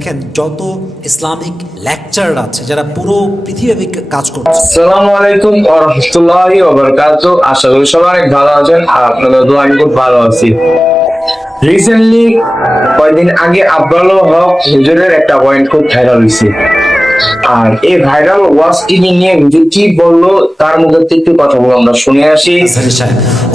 দেখেন, যত Islamic lecture আছে, যারা পুরো পৃথিবী কাজ করছে। আসসালামু আলাইকুম ওয়া রাহমাতুল্লাহি আশা করি সবাই অনেক ভালো আছেন আর আপনাদের দোয়া আমি খুব ভালো আছি। রিসেন্টলি কয়েকদিন আগে আব্রালো হক হুজুরের একটা পয়েন্ট খুব ভাইরাল হয়েছে আর এই ভাইরাল ওয়াজ টিভি নিয়ে কি বলল, তার মধ্যে একটু কথা বলে আমরা শুনে আসি।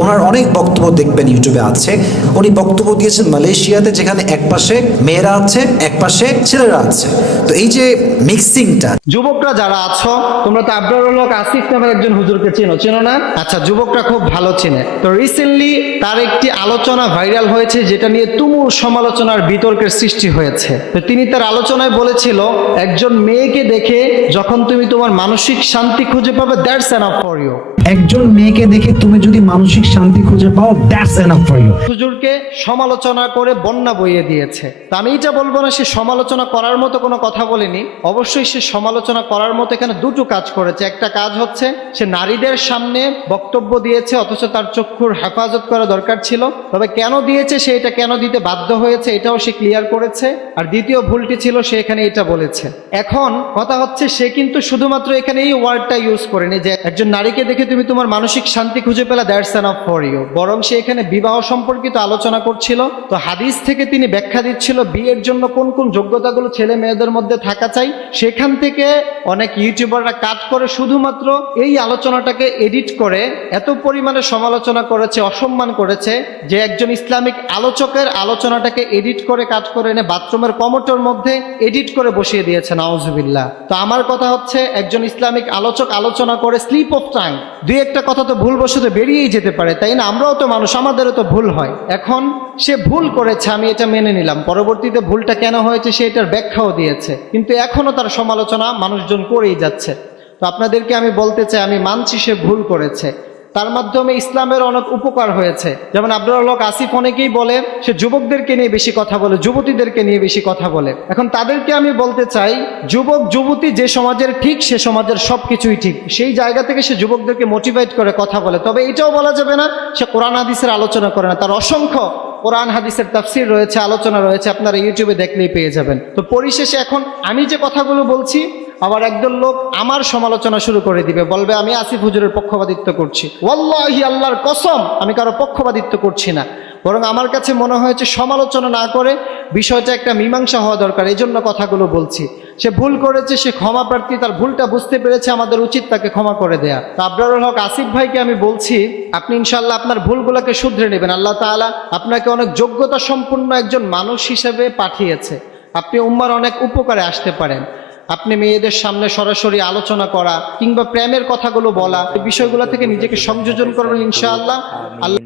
ওনার অনেক বক্তব্য দেখবেন ইউটিউবে আছে। উনি বক্তব্য দিয়েছেন মালয়েশিয়াতে, যেখানে এক পাশে মেয়েরা আছে এক পাশে ছেলেরা আছে। তো এই যে মিক্সিংটা যুবকরা যারা আছো, তোমরা তো হক, আসিফ নামের একজন হুজুরকে চেনো চেনো না? আচ্ছা যুবকরা খুব ভালো চেনে। তো রিসেন্টলি তার একটি আলোচনা ভাইরাল হয়েছে, যেটা নিয়ে তুমুল সমালোচনার বিতর্কের সৃষ্টি হয়েছে। তো তিনি তার আলোচনায় বলেছিল, একজন মেয়েকে দেখে যখন তুমি তোমার মানসিক শান্তি খুঁজে পাবে দ্যাটস এনাফ ফর ইউ একজন মেয়েকে দেখে তুমি যদি মানসিক শান্তি খুঁজে পাও দ্যাটস এনাফ ফর ইউ হুজুরকে সমালোচনা করে বন্যা বইয়ে দিয়েছে। আমি এটা বলব না, সে সমালোচনা করার মতো কোনো কথা বলেনি। অবশ্যই সে সমালোচনা করার মতো এখানে দুটো কাজ করেছে। একটা কাজ হচ্ছে, সে নারীদের সামনে বক্তব্য দিয়েছে, অথচ তার চক্ষুর হেফাজত করা দরকার ছিল। তবে কেন দিয়েছে, সে এটা কেন দিতে বাধ্য হয়েছে, এটাও সে ক্লিয়ার করেছে। আর দ্বিতীয় ভুলটি ছিল, সে এখানে এটা বলেছে। এখন কথা হচ্ছে, সে কিন্তু শুধুমাত্র এখানে এই ওয়ার্ডটা ইউজ করেনি যে একজন নারীকে দেখে তুমি তোমার মানসিক শান্তি খুঁজে পেলে দ্যাটস অফ ফর ইউ বরং সে এখানে বিবাহ সম্পর্কিত আলোচনা করছিল। তো হাদিস থেকে তিনি ব্যাখ্যা দিচ্ছিল বিয়ের জন্য কোন কোন যোগ্যতাগুলো ছেলে মেয়েদের মধ্যে থাকা চাই। সেখান থেকে অনেক ইউটিউবাররা কাট করে শুধুমাত্র এই আলোচনাটাকে এডিট করে এত পরিমাণে সমালোচনা করেছে, অসম্মান করেছে যে একজন ইসলামিক আলোচকের আলোচনাটাকে এডিট করে কাট করে এনে বাথরুমের কমোটোর মধ্যে এডিট করে বসিয়ে দিয়েছে নাউজুবিল্লাহ তো আমার কথা হচ্ছে, একজন ইসলামিক আলোচক আলোচনা করে স্লিপ অফ টাং দুই একটা কথা তো ভুলবশত বেরিয়েই যেতে পারে, তাই না? আমরাও তো মানুষ, আমাদেরও তো ভুল হয়। এখন সে ভুল করেছে, আমি এটা মেনে নিলাম। পরবর্তীতে ভুলটা কেন হয়েছে সে এটার ব্যাখ্যাও দিয়েছে। কিন্তু এখনও তার সমালোচনা মানুষজন করেই যাচ্ছে। তো আপনাদেরকে আমি বলতে চাই, আমি মানছি সে ভুল করেছে। তার মাধ্যমে ইসলামের অনেক উপকার হয়েছে। যেমন আব্দুল হক আসিফ অনেকেই বলে, সে যুবকদেরকে নিয়ে বেশি কথা বলে, যুবতীদেরকে নিয়ে বেশি কথা বলে। এখন তাদেরকে আমি বলতে চাই, যুবক, যুবতী যে সমাজের ঠিক, সে সমাজের সব কিছুই ঠিক। সেই জায়গা থেকে সে যুবকদেরকে মোটিভেট করে কথা বলে। তবে এটাও বলা যাবে না, সে কোরআন হাদিসের আলোচনা করে না। তার অসংখ্য কোরআন হাদিসের তাফসির রয়েছে, আলোচনা রয়েছে, আপনারা ইউটিউবে দেখলেই পেয়ে যাবেন। তো পরিশেষে এখন আমি যে কথাগুলো বলছি আবার একদল লোক আমার সমালোচনা শুরু করে দিবে, বলবে, আমি আসিফ হুজুরের পক্ষপাতিত্ব করছি। ওয়াল্লাহি, আল্লাহর কসম, আমি কারও পক্ষপাতিত্ব করছি না। বরং আমার কাছে মনে হয়েছে সমালোচনা না করে বিষয়টা একটা মীমাংসা হওয়া দরকার এই জন্য কথাগুলো বলছি। সে ভুল করেছে, সে ক্ষমা প্রার্থী, তার ভুলটা বুঝতে পেরেছে, আমাদের উচিত তাকে ক্ষমা করে দেয়া। তো আবরারুল হক, আসিফ ভাইকে আমি বলছি, আপনি ইনশাল্লাহ আপনার ভুলগুলোকে শুধরে নেবেন। আল্লাহ তাআলা আপনাকে অনেক যোগ্যতা সম্পন্ন একজন মানুষ হিসেবে পাঠিয়েছে। আপনি উম্মার অনেক উপকারে আসতে পারেন। আপনি মেয়েদের সামনে সরাসরি আলোচনা করা কিংবা প্রেমের কথাগুলো বলা, এই বিষয়গুলো থেকে নিজেকে সংযোজন করবেন ইনশাআল্লাহ। আল্লাহ